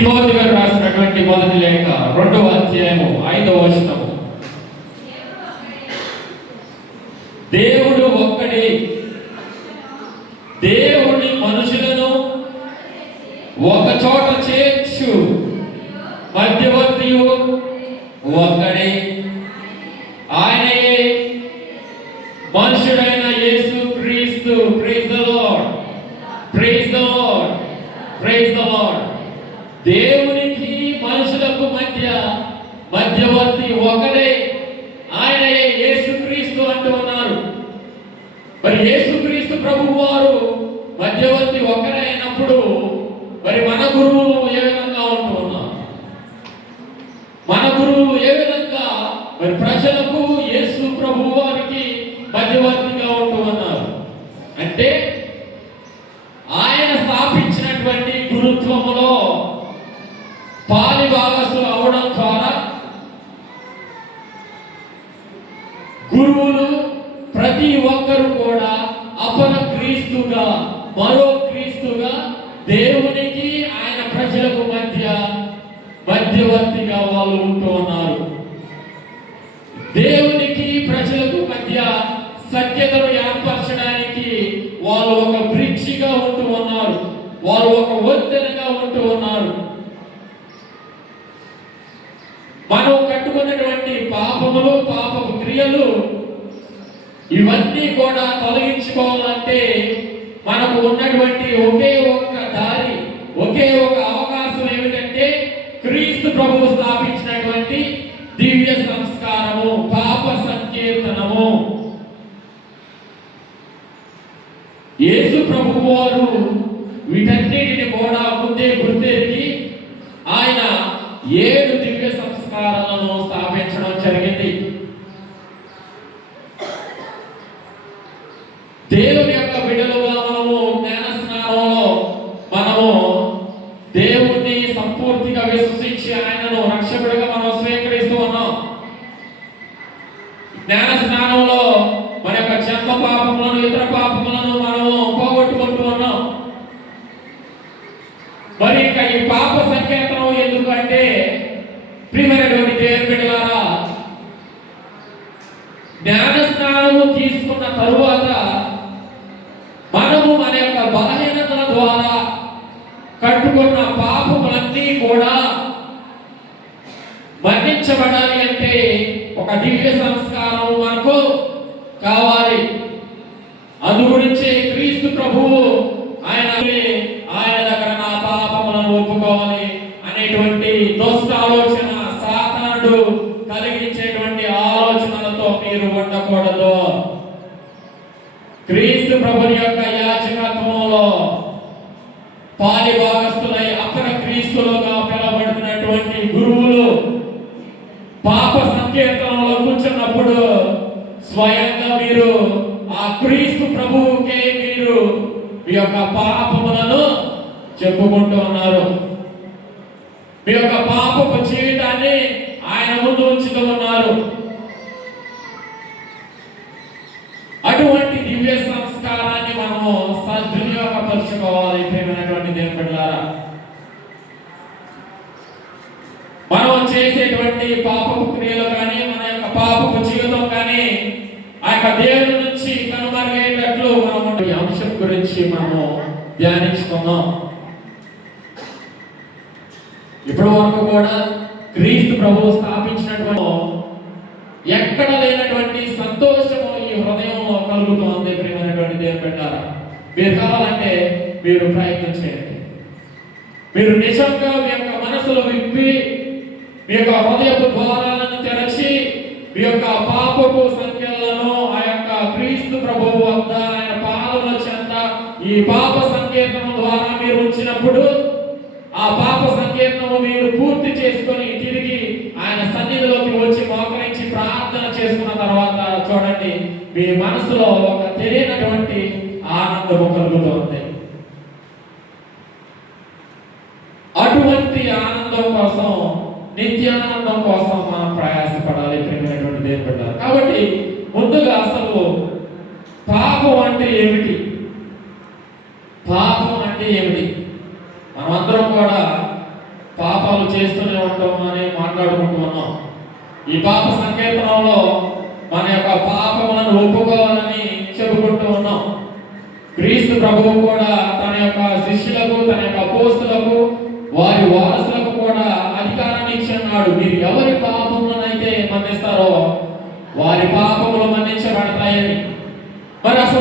Timothy గారు రాసినటువంటి మొదటి లేఖ 2వ అధ్యాయము 5వ వచనము. దేవుడు ఒక్కడే, దేవుని మనుషులను ఒక చోట చేర్చు మధ్యవర్తియు ఒక్కడే, ఆయనయే మనుషుడైన Yesu Kristu. Praise the Lord, praise the Lord, praise the Lord. దేవునికి మనుషులకు మధ్య మధ్యవర్తి ఒకడే, ఆయనయే యేసుక్రీస్తు అంటూ ఉన్నారు. మరి యేసుక్రీస్తు ప్రభువు వారు మధ్యవర్తి ఒకరే అయినప్పుడు మరి మన గురువులు ఏ విధంగా ఉంటూ ఉన్నారు? మన గురువులు ఏ విధంగా మరి ప్రజలకు యేసు ప్రభువు వారికి మధ్యవర్తిగా ఉంటూ ఉన్నారు అంటే ఆయన స్థాపించినటువంటి గురుత్వములో పాలి భాగస్తులు అవడం ద్వారా గురువులు ప్రతి ఒక్కరు కూడా అపర క్రీస్తుగా, మరో క్రీస్తుగా దేవునికి ఆయన ప్రజలకు మధ్య మధ్యవర్తిగా వాళ్ళు ఉంటూ ఉన్నారు. దేవునికి ప్రజలకు మధ్య సఖ్యతను ఏర్పరచడానికి వాళ్ళు ఒక బ్రిడ్జిగా ఉంటూ ఉన్నారు, వాళ్ళు ఒక వంతెనగా ఉంటూ ఉన్నారు. మనం కట్టుకున్నటువంటి పాపములు, పాపపు క్రియలు ఇవన్నీ కూడా తొలగించుకోవాలంటే మనకు ఉన్నటువంటి ఒకే ఒక్క దారి, ఒకే ఒక అవకాశం ఏమిటంటే క్రీస్తు ప్రభువు స్థాపించినటువంటి దివ్య సంస్కారము, పాప సంకీర్తనము. యేసు ప్రభువు వారు వీటన్నిటిని కూడా ముందే గుర్తెరిగి ఆయన 7 దివ్య సంస్కారాలను స్థాపించడం జరిగింది. దేవుని యొక్క బిడ్డలుగా మనము జ్ఞాన స్నానంలో మనము దేవుణ్ణి సంపూర్తిగా విశ్వసించి ఆయనను రక్షకుడిగా మనం స్వీకరిస్తూ ఉన్నాం. జ్ఞాన స్నానంలో మన యొక్క జన్మ పాపములను, ఇతర పాపములను మనము పోగొట్టుకుంటూ ఉన్నాం. మరి ఇక ఈ పాప సంకేతం ఎందుకంటే ప్రియమైనటువంటి దేవుని బిడ్డలారా, జ్ఞాన స్నానము తీసుకున్న తరువాత మనము మన యొక్క బలహీనతల ద్వారా కట్టుకున్న పాపములన్నీ కూడా మన్నించబడాలి అంటే ఒక దివ్య సంస్కారం మనకు కావాలి. అందు గురించి క్రీస్తు ప్రభువు ఆయన దగ్గర నా పాపములను ఒప్పుకోవాలి అనేటువంటి దుష్ట ఆలోచన, సాతానుడు కలిగించేటువంటి ఆలోచనలతో మీరు ఉండకూడదు. క్రీస్తు ప్రభుని యొక్క యాజకత్వంలో పాలి భాగస్తులై అపర క్రీస్తులుగా పిలువబడుతున్నటువంటి గురువులు పాప సంకీర్తనలో కూర్చున్నప్పుడు స్వయంగా మీరు ఆ క్రీస్తు ప్రభువుకే మీరు మీ యొక్క పాపములను చెప్పుకుంటూ ఉన్నారు. మీ యొక్క పాపపు జీవితాన్ని ఆయన ముందు ఉంచుతూ ఉన్నారు. అటువంటి దివ్య సంస్కారాన్ని మనము సద్వినియోగపరచుకోవాలి. ప్రియమైనటువంటి దేవుని బిడ్డలారా, మనం చేసేటువంటి పాపపు క్రియలు కానీ, మన యొక్క పాపపు జీవితం కానీ ఆ యొక్క దేవుని నుంచి కనుమరుగయ్యేటట్లు మనము ఈ అంశం గురించి మనము ధ్యానించుకుందాం. ఇప్పటి వరకు కూడా క్రీస్తు ప్రభువు స్థాపించినటువంటి ఎక్కడ లేనటువంటి సంతోషము ఈ హృదయంలో కలుగుతోంది. ప్రియమైనటువంటి దేవుని బిడ్డలారా, మీరు కావాలంటే మీరు ప్రయత్నం చేయండి. మీరు నిజంగా మీ యొక్క మనసులో విప్పి మీ యొక్క హృదయపు ద్వారాలను తెరచి మీ యొక్క పాపపు సంఖ్యలను ఆ యొక్క క్రీస్తు ప్రభువు వద్ద ఆయన పాదముల చెంత ఈ పాప సంకీర్తనం ద్వారా మీరు ఉంచినప్పుడు ఆ పాప సంకీర్తనము మీరు పూర్తి చేసుకొని తిరిగి ఆయన సన్నిధిలోకి వచ్చి మోకరించి ప్రార్థన చేసుకున్న తర్వాత చూడండి, మీ మనసులో ఒక తెలియనటువంటి ఆనందము కలుగుతుంది. అటువంటి ఆనందం కోసం, నిత్యానందం కోసం మనం ప్రయాసపడాలి. ప్రియమైనటువంటి దేవుని బిడ్డలారా, కాబట్టి ముందుగా అసలు పాపం అంటే ఏమిటి? పాపం అంటే ఏమిటి? మనమందరం కూడా పాపాలు చేస్తూనే ఉంటాం అని మాట్లాడుకుంటూ ఉన్నాం. ఈ పాప సంకీర్తనంలో మన యొక్క పాపములను ఒప్పుకోవాలని చెప్పుకుంటూ ఉన్నాం. క్రీస్తు ప్రభువు కూడా తన యొక్క శిష్యులకు, తన యొక్క అపోస్తలులకు, వారి వారసులకు కూడా అధికారాన్ని ఇచ్చున్నాడు. మీరు ఎవరి పాపములనైతే మన్నిస్తారో వారి పాపములు మన్నించబడతాయని. మరి అసలు